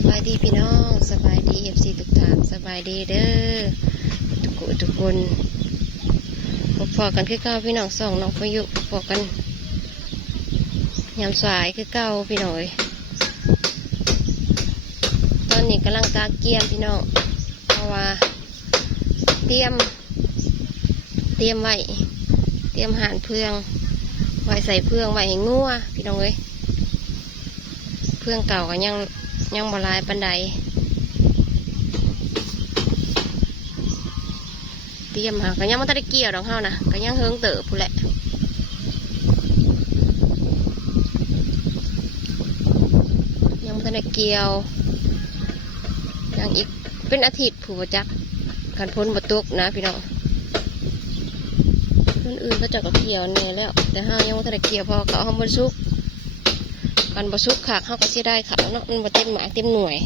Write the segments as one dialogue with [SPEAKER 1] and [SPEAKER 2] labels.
[SPEAKER 1] สบายดีพี่น้องสบายดีเอฟซีทุกท่านสบายดีเด้อทุกคนทุกคนพบพอกันคือเก้าพี่น้องสองน้องพายุพบพอกันยามสายคือเก้าพี่น้อยตอนนี้กำลังตากเกียมพี่น้องเพราะว่า เตรียม เตรียมไว้เตรียมหานเพื่องไว้ใส่เพื่องไว้ให้งัวพี่น้องเอ้ยเพื่องเก่าก็ยัง ยังบหลายปันไดเตรียมหาก็ยังไม่ได้เกี่ยวดอกเฮานะก็ยังเฮิงเติบพูนแหละยังไม่ได้เกี่ยวยังอีกเป็นอาทิตย์ผู้ประจักกันพ้นบตุกนะพี่น้องคนอื่นก็จะก็เกี่ยวเนี่ยแล้ว แต่เฮายังไม่ได้เกี่ยวพอเขาเฮามันสุก กันบสุกขากเข้าก็สิได้เขาเนาะมันบ่เต็มหมากเต็มหน่วย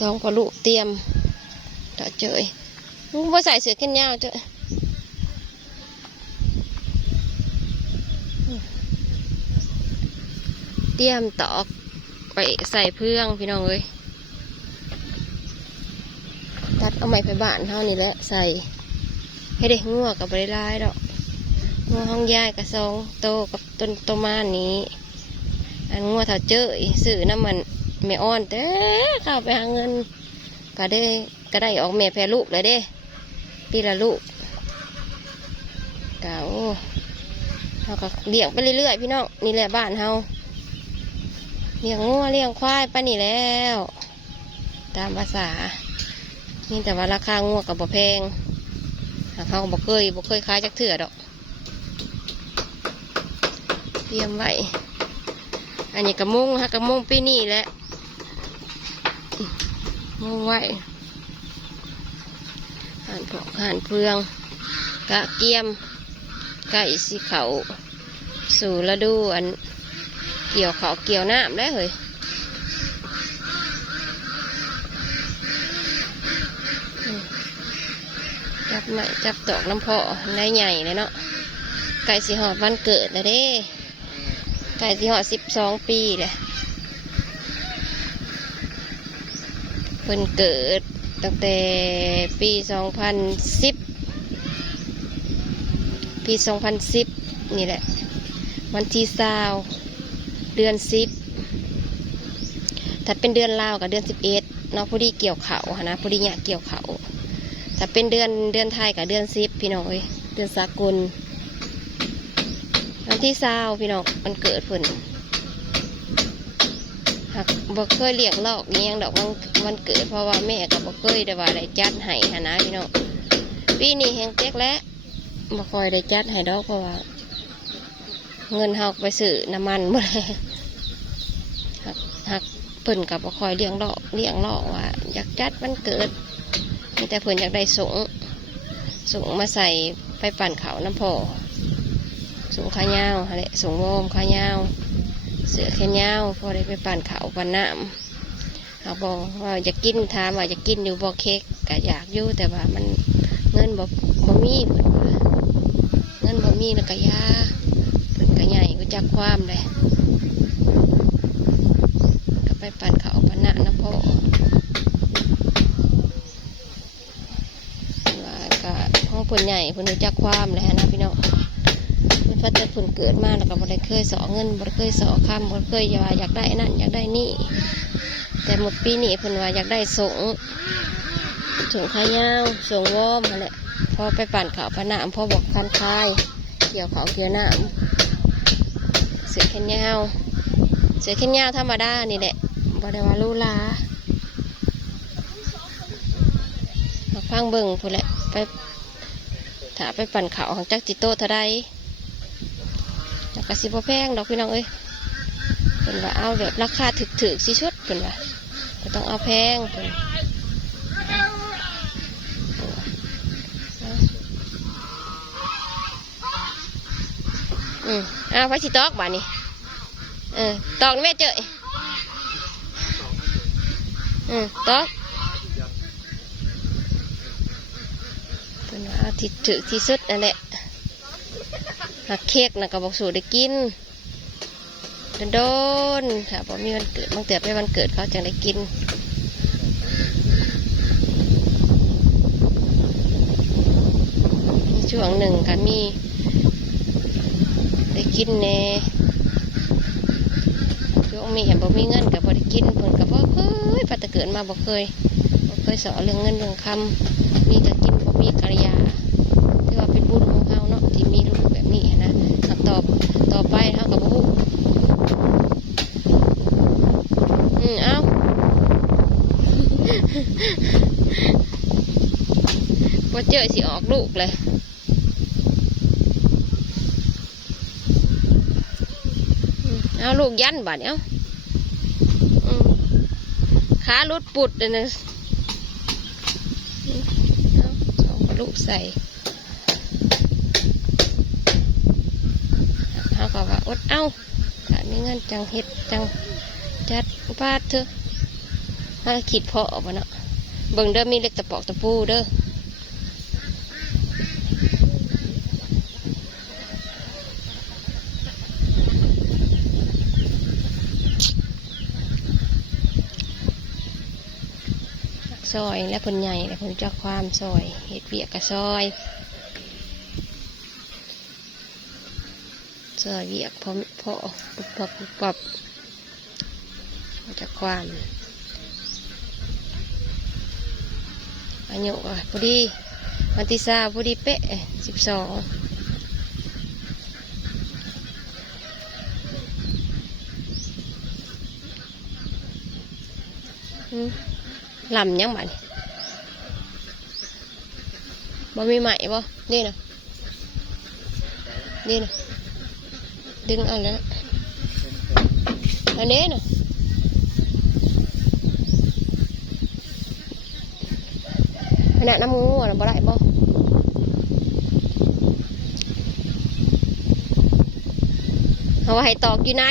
[SPEAKER 1] สองพอลูกเตรียมต่อเจยมึงบ่ใส่เสื้อแขนยาวเจ้ะเตรียมตอกไปใส่เพื่องพี่น้องเอ้ยตัดเอาไม้ไปบ้านเท่านี้แหละใส่ให้เด็กงัวกับบริลายดอกงัวห้องยายกับซองโตกับต้นโตมานี้ อันงัวเถาเจอซื้อน้ำมันแม่อ้อนเด้เข้าไปหาเงิน ก็ได้ก็ได้ออกแม่แพรลูกเลยเด้ปีละลูกเกาโอ้เขาก็เลี้ยงไปเรื่อยๆพี่น้องนี่แหละบ้านเฮาเลี้ยงงัวเลี้ยงควายไปนี่แล้ว ตามภาษา นี่แต่ว่าราคางัวกับบ่แพงหากเขาก็บ่เคยบ่เคยขายจักเถื่อดอกเตรียมไว้ อันนี้กระมุงฮะกระมุงปีนี้แหละมุงไว้ห่านผอกห่านเพือง กะเกียมกะอิสิเขาสู่ฤดูอันเกี่ยวเขาเกี่ยวน้ำได้วเฮ้ยอืมจับไม่จับตอกน้ำพาะได้ใหญ่เลยเนาะไก่สีหอดวันเกิดแล้วเด้ ไก่สีหอสิบสองปีเลยเพิ่นเกิดตั้งแต่ปีสองพันสิบปีสองพันสิบนี่แหละ วันที่สาวเดือนสิบถ้าเป็นเดือนลาวกับเดือนสิบเอ็ดเนาะพอดีเกี่ยวเขาวหั้นนะพอดีเนี่ยเกี่ยวเขาถ้าเป็นเดือนเดือนไทยกับเดือนสิบพี่น้องเอ้ยเดือนสากล ที่เศร้าพี่น้องมันเกิดเพิ่นหากบ่เคยเลี้ยงลอกเลี้ยงดอกมันมันเกิดเพราะว่าแม่ก็บ่เคยได้ว่าได้จัดให้หนนะพี่น้องปีนี้แหงเจ๊กแล้วบ่คอยได้จัดให้ดอกเพราะว่า เงินเฮาไปซื้อน้ำมันหมดเลยหากหากเพิ่นกับบ่คอยเลี้ยงลอกเลี้ยงลอกว่า อยากจัดมันเกิดมีแต่เพิ่นอยากได้สงสงมาใส่ไปปั่นเขาน้ำพอ สูงข้ายาวอะไรสูงโวมข้ายาเสือแขนยาพอได้ไปปั่นเขาปั่นน้ำเขาบอกว่าอยากกินถามว่าอยากกินอยู่บ่เค้กก็อยากอยู่แต่ว่ามันเงินบ่บ่มีเพิ่นว่าเงินบ่มีแล้วก็ยาเพิ่นก็ใหญ่ก็จักความเลยก็ไปปั่นเขาปั่นน้ำน้ำพ่อว่าก็ห้องเพิ่นใหญ่เพิ่นรู้จักความเลยนะพี่น้อง มันพัดแต่ผลเกิดมาแล้วก็บ่ได้เคยสอเงินบ่ได้เคยสอคำบ่ได้เคยว่าอยากได้นั่นอยากได้นี่ แต่หมดปีนี้เพิ่นว่าอยากได้สงถุงข้ายาวสงวอมนั่นแหละพอไปปั่นเขาวปะน้ำพอบอกคันคาย เกี่ยวเขาเกี่ยวน้ำเสือแขนยาวเสือแขนยาวธรรมดานี่แหละบ่ได้ว่าลูลามาฟังเบิ่งพุ่นแหละไปถ้าไปปั่นเขาของจักจิโตเท่าใด ก็สิบ่แพงดอกพี่น้องเอ้ยเป็นว่าเอาแบบราคาถึกๆสิชุดเป็นว่าก็ต้องเอาแพงเพิ่นอืมเอาไปสิตอกบ่านี่เออตอกนี่แม่เจออืมตอกเป็นว่าเอาที่ถึกที่สุดนั่นแหละ หักเค้กนะก็บอกสูได้กินโดนๆค่ะบ่มีวันเกิดบางเตือไปวันเกิดเขาจังได้กินช่วงหนึ่งก็มี ได้กินแน่ช่วงมีเห็นบ่มีเงินกับบ่ได้กินเพิ่นกับบ่เคยพัตะเกิดมาบ่เคยบ่เคยสอนเรื่องเงินเรื่องคำมีก็กินบ่มีกริยาถือว่าเป็นบุญของเฮาเนาะที่มีลูกแบบนี้นะถ้าตอบต่อไปเฮาก็บ่ฮู้อืมเอ้า บ่ เจอสิออกลูกเลยเอาลูกยันบาดเนี้ยขาลุดปุดเลยนะสองลูกใส่เขาก็ว่าอดเอาถ้ามีเงินจังเฮ็ดจังจัดบาดเถอะมาขีดเพาะบ่เนาะเบิ่งเด้อมีเล็กตะปอกตะปูเด้อ ซอยและผลใหญ่และผลจากความซอยเห็ดเบียกกับซอยซอยเบียกพอพอปุบปับปุบปับจากความอายุอะพอดีวันที่สาพอดีเป๊ะสิบสองอืม ลำยังบันบ่มีไหมบ่นี่นะนี่นะดึงเอาแล้วอันนี้นะขนาดน้ำงูอะนะบ่ได้บ่เอาไว้ตอกอยู่ใน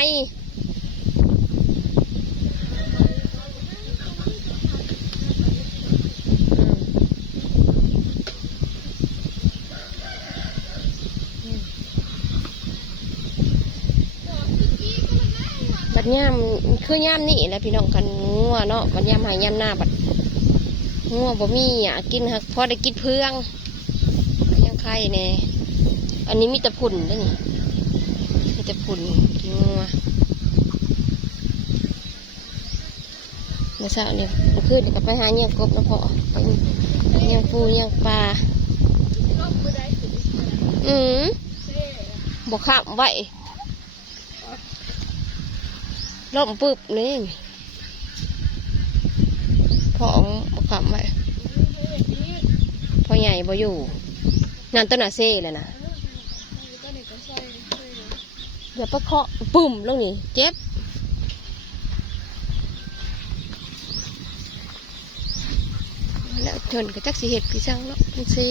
[SPEAKER 1] ย่ามคือย่ามนี่แหละพี่น้องกันงัวเนาะบัดย่ามหายย่ามหน้าบัดงัวบ่มีอะกินหักพอได้กินเพื่องยังไข่แน่อันนี้มีแต่พุ่นด้อนี่มีแต่พุ่นกินงัวเมื่อเช้านี่เมื่อคืนนี่ก็ไปหาเงี้ยกบนะพ่อไปเงี้ยปูเงี้ยปลาอืมบอกข้ามไว้ ล่มปึ๊บนี่พออาบกลับไว้พอใหญ่บ่อยู่นั่นต้นอาเซ่เลยนะเดี๋ยวไปเคาะปุ่มลงนี่เจ็บแล้วชนก็จักสิเห็ดพี่ช่างเนาะมันเซ่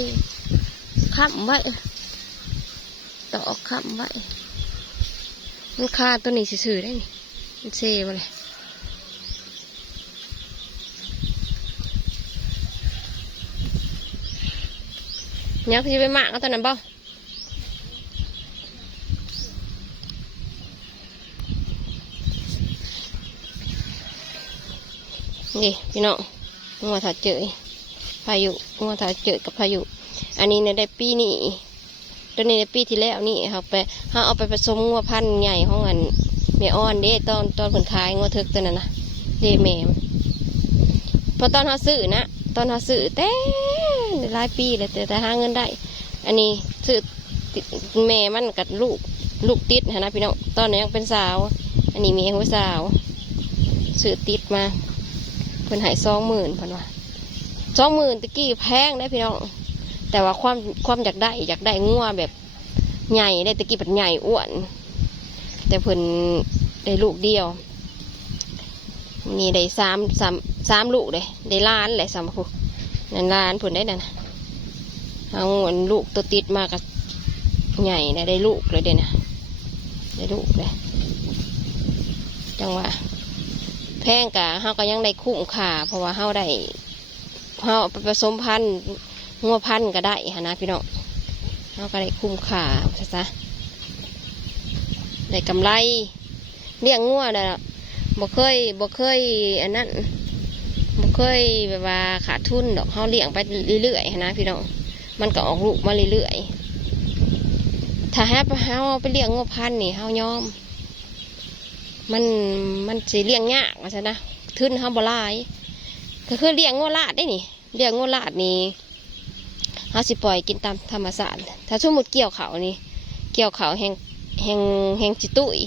[SPEAKER 1] ค้ำไว้ตอกค้ำไว้มันคาตัวนี้ซื่อได้นี่มัน เซ่มาเลยยังคือจะไปหมากเอาตอนนั้นบ่นี่พี่น้องงัวถาเจยพายุงัวถาเจยกับพายุ อันนี้เนี่ยได้ปีนี้ตัวนี้ในปีที่แล้วนี่ครับไปเขาเอาไปผสมงัวพันธุ์ใหญ่ของอัน แม่อ่อนเด้ตอนตอนผลท้ายงวทึกตัวนั้นนะเด้แม่พอตอนเขาซื้อนะตอนเขาซื้อแต่หลายปีเลยแต่แต่หาเงินได้ อันนี้ซื้อแม่มันกับลูกลูกติดนะพี่น้องตอนนี้ยังเป็นสาว อันนี้มีเองว่าสาวซื้อติดมาเพิ่นหายสองหมื่นพิ่นว่าสองหมื่นตะกี้แพงได้พี่น้องแต่ว่าความความอยากได้อยากได้งัวแบบใหญ่ได้ตะกี้แบบใหญ่อ้วน แต่เพิ่นได้ลูกเดียว นี่ได้สามสามสามลูกเลยได้ล้านเลยสามคู่นั่นล้านเพิ่นได้นั่นน่ะเอาอันลูกตัวติดมากับใหญ่นะได้ลูกเลยเด้นะได้ลูกเลยจังหวะแพงกะเฮาก็ยังได้คุ้มค่าเพราะว่าเฮาได้เฮาเอาไปผสมพันธุ์งัวพันธุ์ก็ได้หนนะพี่น้องเฮาก็ได้คุ้มค่าซะซะ ได้กำไรเลี้ยงงัวน่ะบ่เคยบ่เคยอันนั้นบ่เคยแบบว่าขาดทุนดอกเฮาเลี้ยงไปเรื่อยๆนะพี่น้องมันก็ออกลูกมาเรื่อยๆถ้าหาเฮาไปเลี้ยงงัวพันนี่เฮายอม มันมันสิเลี้ยงยากว่าซั่นนะทุนเฮาบ่หลายก็คือเลี้ยงงัวลาดได้นี่เลี้ยงงัวลาดนี่เฮาสิปล่อยกินตามธรรมชาติถ้าสมมุติเกี่ยวเขานี่เกี่ยวเขาแหง แหงแหงจิตุย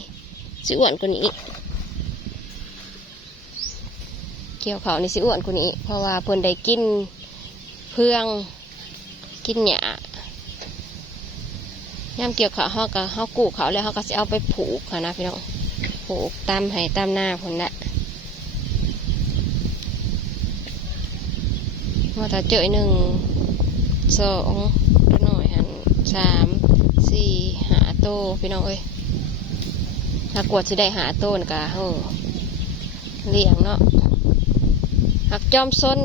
[SPEAKER 1] สิอ้วนกว่านี้ เกี่ยวเขานี่สิอ้วนกว่านี้ เพราะว่าเพิ่นได้กินเพื่องกินหญ้าย่ำเกี่ยวเขาเฮาก็เฮากู้เขาแล้วเฮาก็สิเอาไปผูกค่ะนะพี่น้องผูกตามให้ตามหน้าพุ่นละว่าถ้าเจอหนึ่งสองตัวหน่อยหันสามสี่ โตพี่น้องเอ้ยถ้ากวดสิได้หาโตนกะเออเลี้ยงเนาะหักจอมซน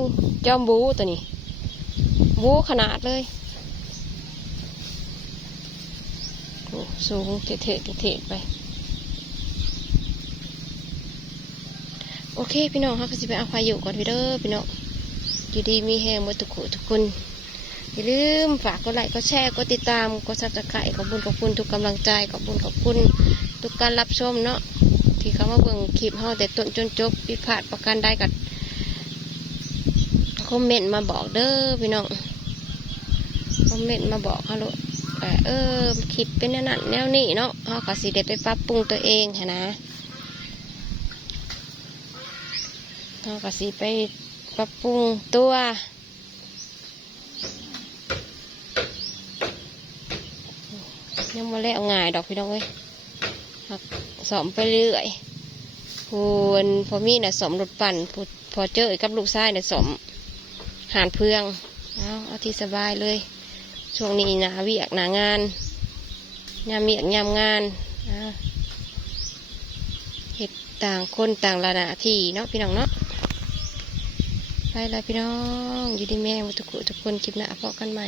[SPEAKER 1] จอมบูตัวนี้ บูขนาดเลยสูงเถะเถะไป โอเค พี่น้องเขาก็จะไปเอาพายุก่อนพี่เด้อพี่น้องอยู่ดีมีแหงหมดทุกคนทุกคน อย่าลืมฝากกดไลค์กดแชร์กดติดตามกดซับสไครต์ขอบคุณขอบคุณทุกกำลังใจขอบคุณขอบคุณทุกการรับชมเนาะที่เขามาเบิ่งคลิปเฮาแต่ต้นจนจบผิดพลาดประการใดกัคอมเมนต์มาบอกเด้อพี่น้องคอมเมนต์มาบอกเขาโลดว่เออคลิปเป็นแนวนั้นแนวนี้เนาะเฮาก็สิได้ไปปรับปรุงตัวเองนะเฮาก็สิไปปรับปรุงตัว ยังมาแล้วง่ายดอกพี่น้องเอ้ยหักสอมไปเรื่อยพูนพอมีน่ะสอมรถปั่นพูพอเจอกับลูกชายน่ะสอมหานเพืองเอาเอาที่สบายเลย ช่วงนี้หนาเวียกหนางานยามเวียกยามงานเอาเห็ดต่างคนต่างระนาที่เนาะพี่น้องเนาะไปล้วพี่น้อง อยู่ดีแม่ทุกคนทุกคนคลิปหน้าพบกันใหม่